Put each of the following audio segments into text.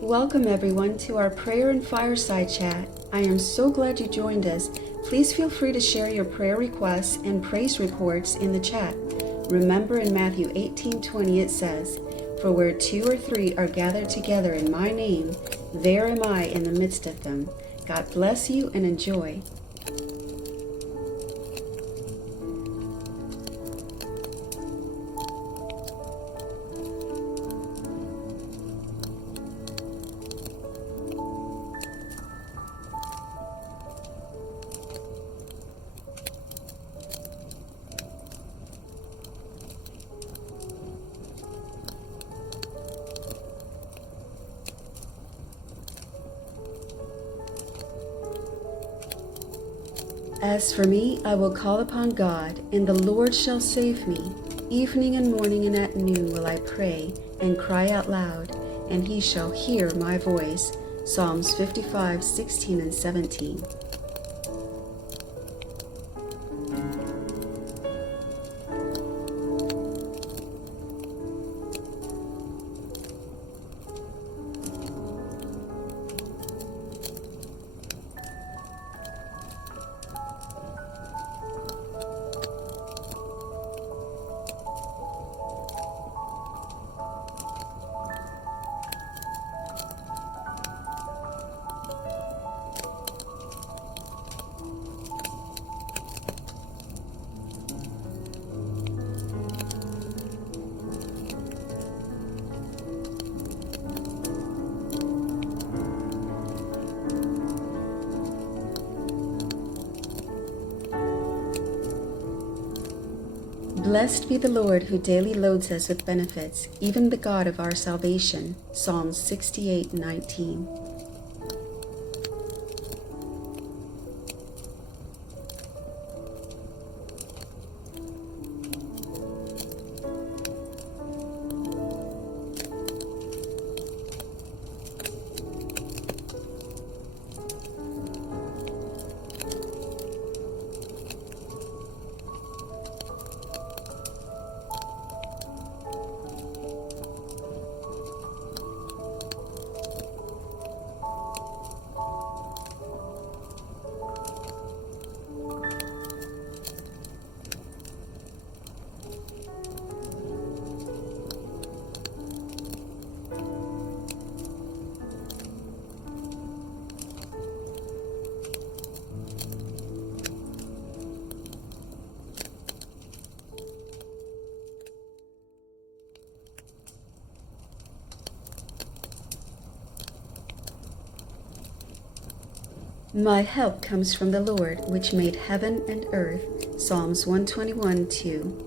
Welcome everyone to our prayer and fireside chat. I am so glad you joined us. Please feel free to share your prayer requests and praise reports in the chat. Remember in Matthew 18:20 it says, "For where 2 or 3 are gathered together in my name, there am I in the midst of them." God bless you and enjoy. As for me, I will call upon God, and the Lord shall save me. Evening and morning and at noon will I pray and cry out loud, and he shall hear my voice. Psalms 55:16 and 17. Blessed be the Lord who daily loads us with benefits, even the God of our salvation. Psalms 68:19. My help comes from the Lord, which made heaven and earth. Psalms 121:2.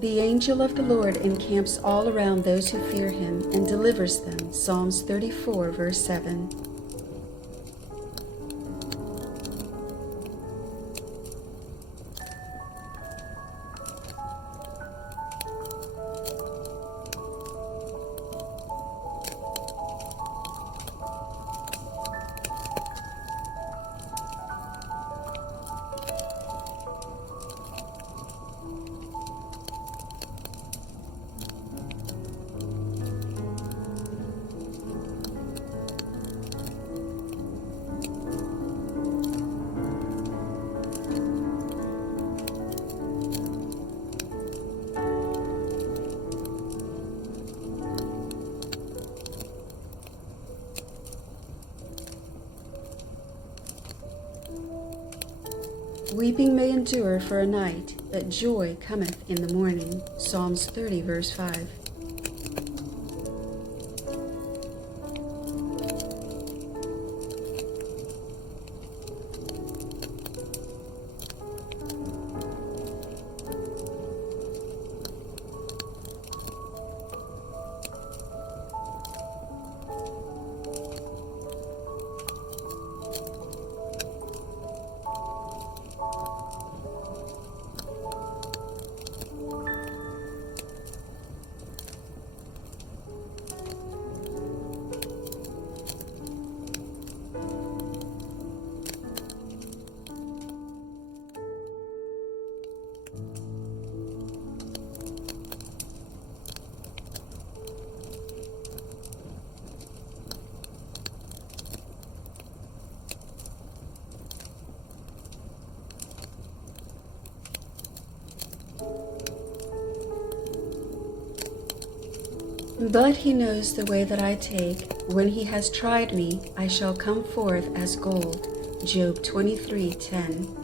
The angel of the Lord encamps all around those who fear him and delivers them. Psalms 34, verse 7. Weeping may endure for a night, but joy cometh in the morning. Psalms 30, verse 5. But he knows the way that I take. When he has tried me, I shall come forth as gold. Job 23:10.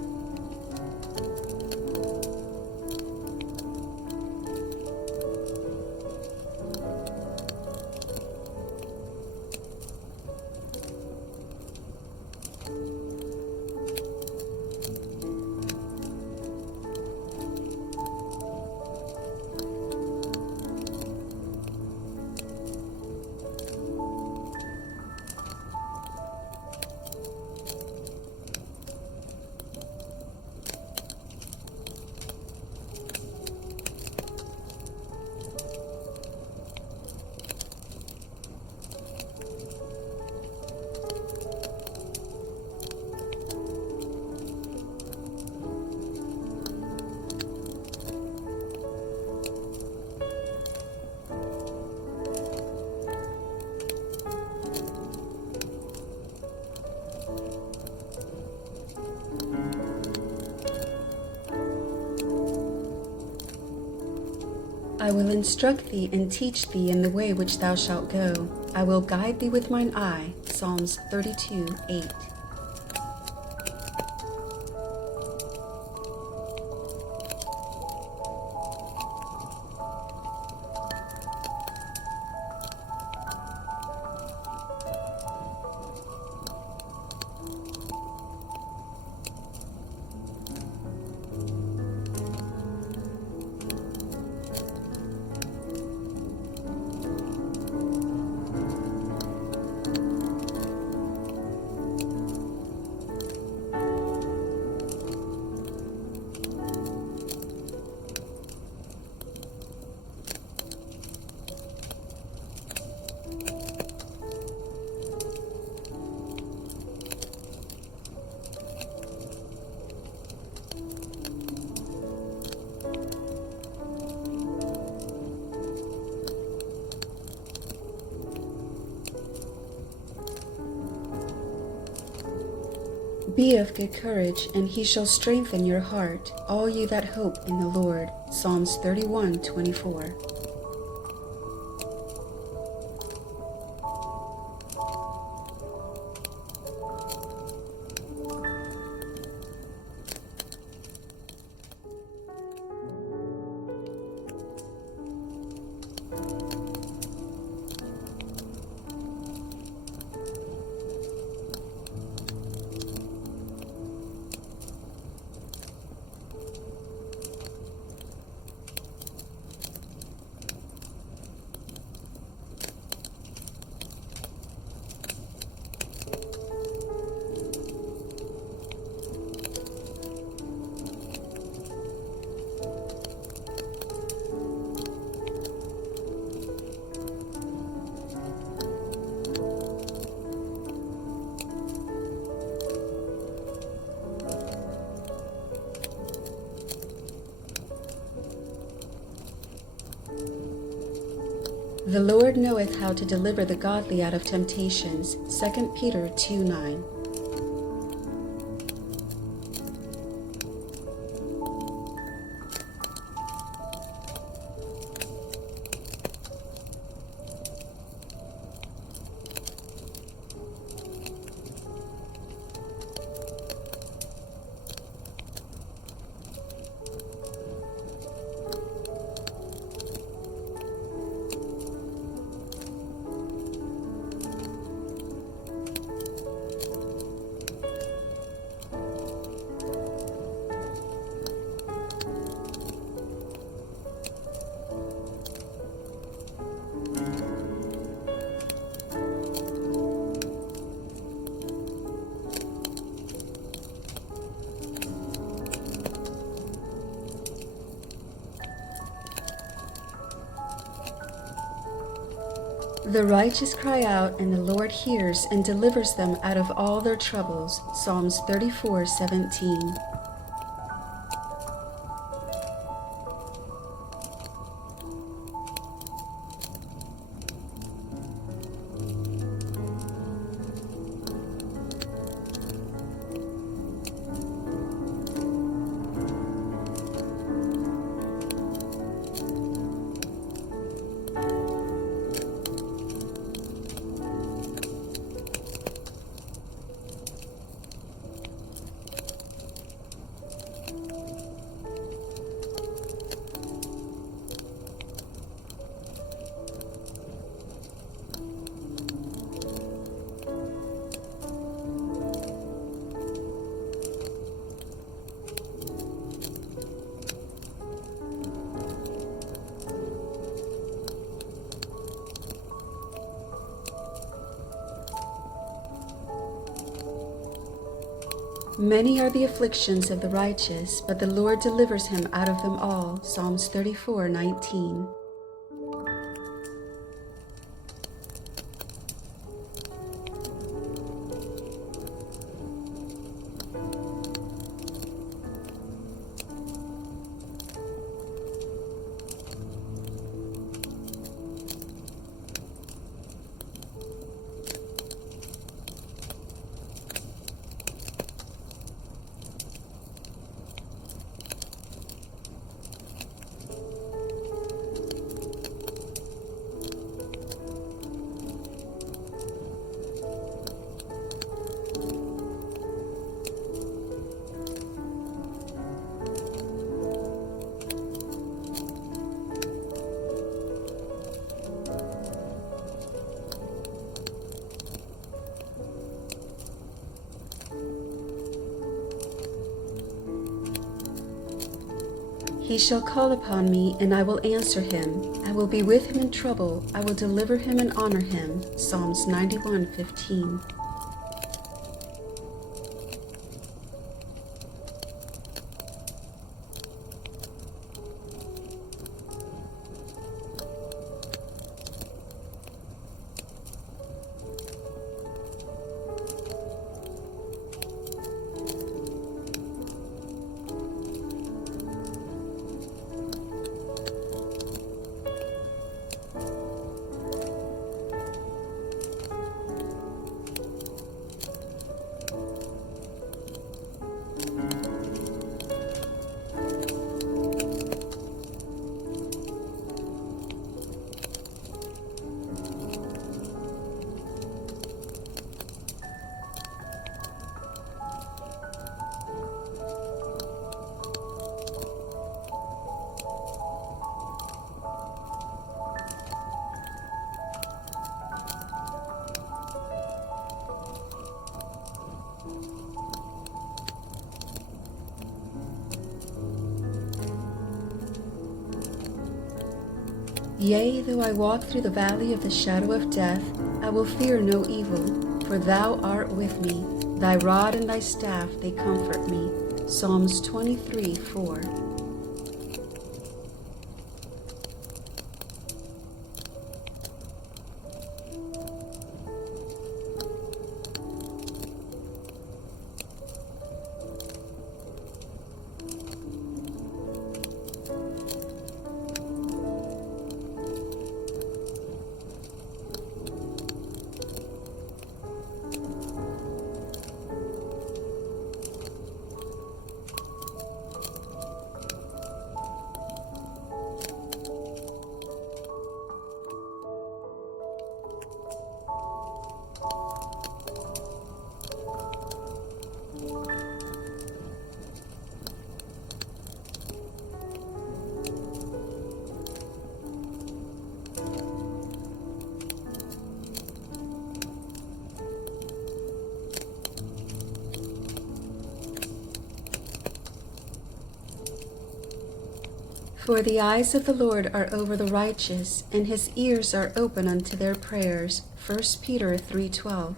I will instruct thee and teach thee in the way which thou shalt go. I will guide thee with mine eye. Psalms 32:8. Be of good courage, and he shall strengthen your heart, all you that hope in the Lord. Psalms 31:24. The Lord knoweth how to deliver the godly out of temptations. 2 Peter 2:9. The righteous cry out, and the Lord hears and delivers them out of all their troubles. Psalms 34:17. Many are the afflictions of the righteous, but the Lord delivers him out of them all. Psalms 34:19. He shall call upon me, and I will answer him. I will be with him in trouble. I will deliver him and honor him. Psalms 91:15. Yea, though I walk through the valley of the shadow of death, I will fear no evil, for thou art with me. Thy rod and thy staff, they comfort me. Psalms 23:4. For the eyes of the Lord are over the righteous, and his ears are open unto their prayers. 1 Peter 3:12.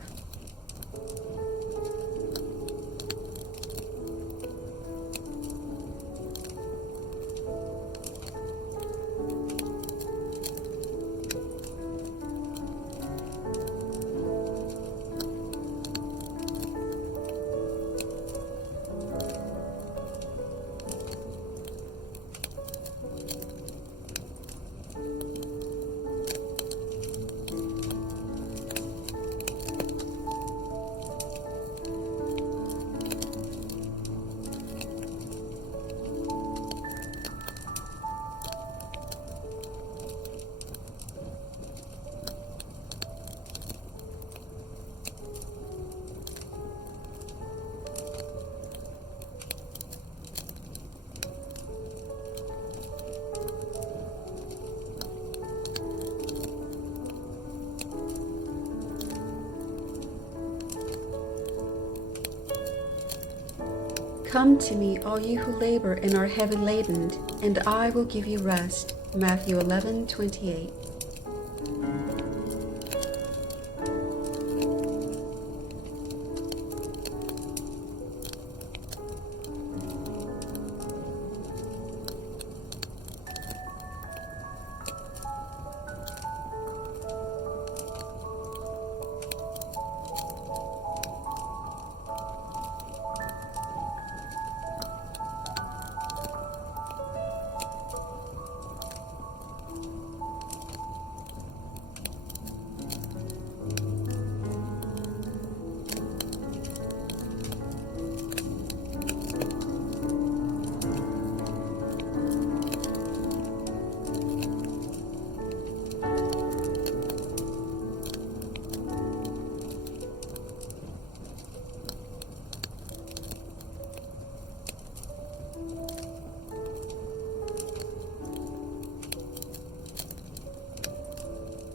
Come to me, all you who labor and are heavy laden, and I will give you rest. Matthew 11:28.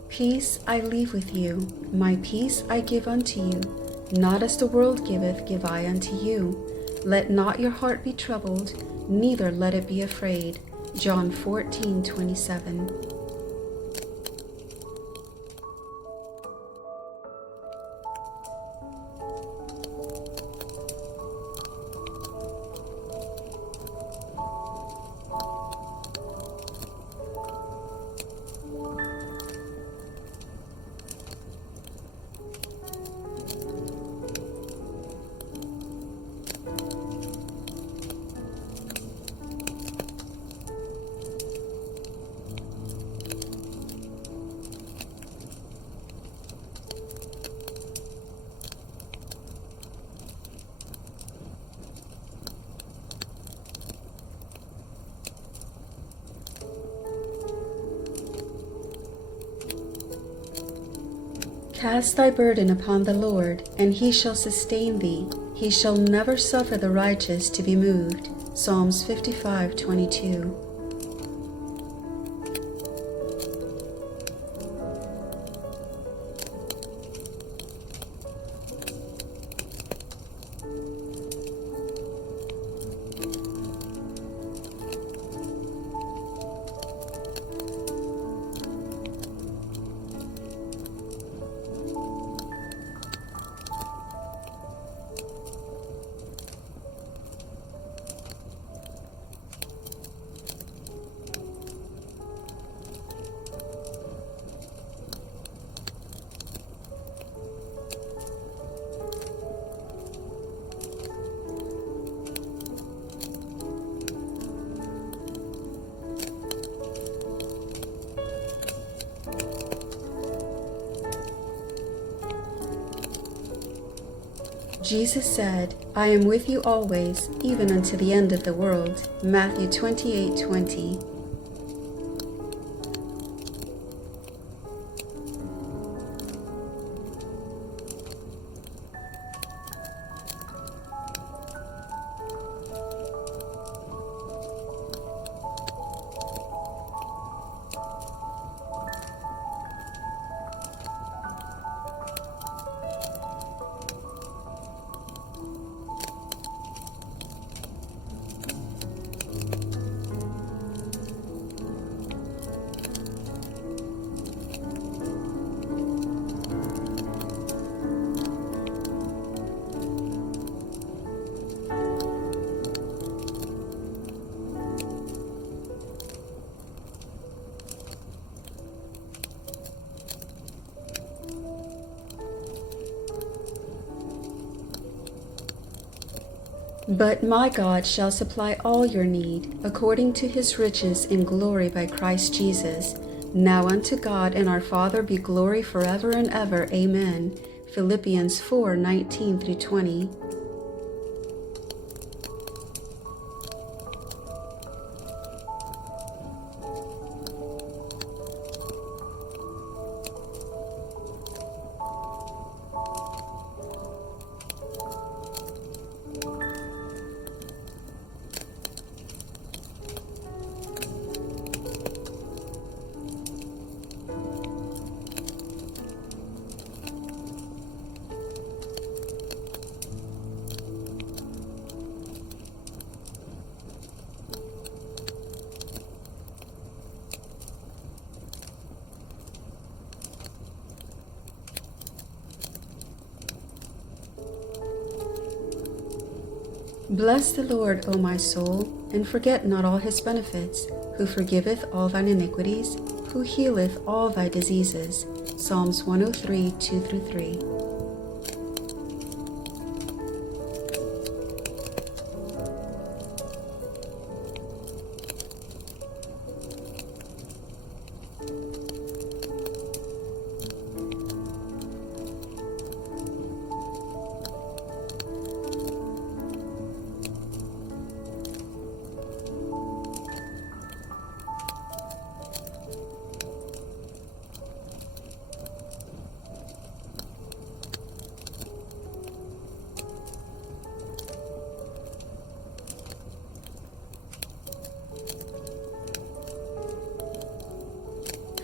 Peace I leave with you, my peace I give unto you. Not as the world giveth, give I unto you. Let not your heart be troubled, neither let it be afraid. John 14:27. Cast thy burden upon the Lord, and he shall sustain thee. He shall never suffer the righteous to be moved. Psalms 55:22. Jesus said, I am with you always, even unto the end of the world. Matthew 28:20. But my God shall supply all your need, according to his riches in glory by Christ Jesus. Now unto God and our Father be glory forever and ever. Amen. Philippians 4:19-20. Bless the Lord, O my soul, and forget not all his benefits, who forgiveth all thine iniquities, who healeth all thy diseases. Psalms 103, 2-3.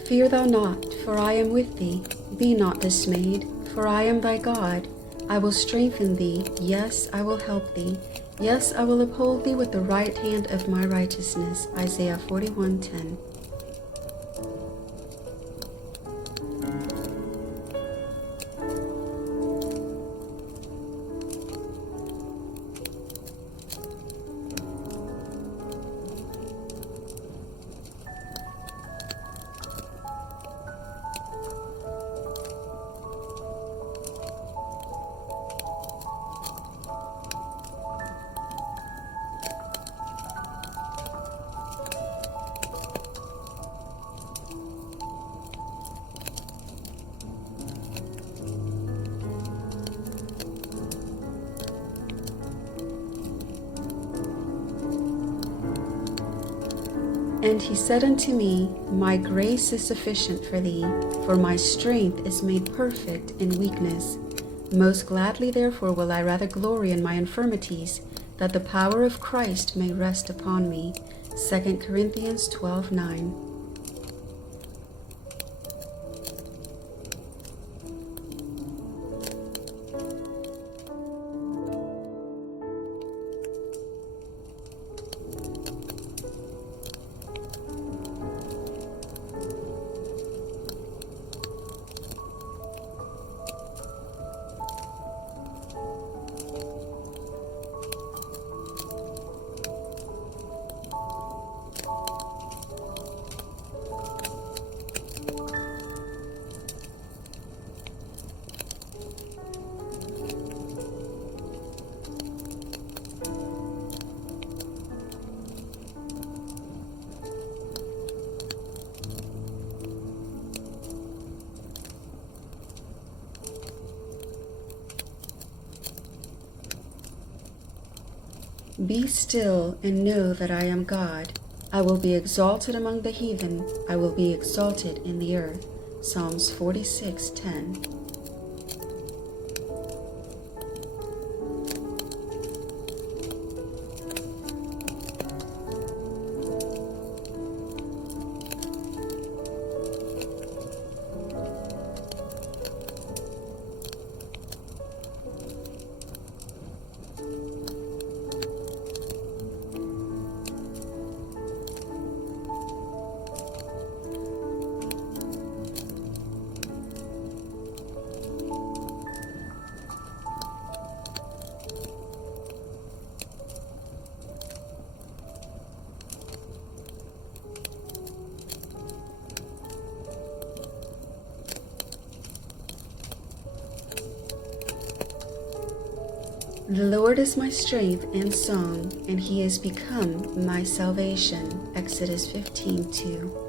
Fear thou not, for I am with thee. Be not dismayed, for I am thy God. I will strengthen thee, yes, I will help thee. Yes, I will uphold thee with the right hand of my righteousness. Isaiah 41:10. And he said unto me, My grace is sufficient for thee, for my strength is made perfect in weakness. Most gladly therefore will I rather glory in my infirmities, that the power of Christ may rest upon me. 2 Corinthians 12:9. Be still and know that I am God. I will be exalted among the heathen. I will be exalted in the earth. Psalms 46:10. The Lord is my strength and song, and he is become my salvation. Exodus 15:2.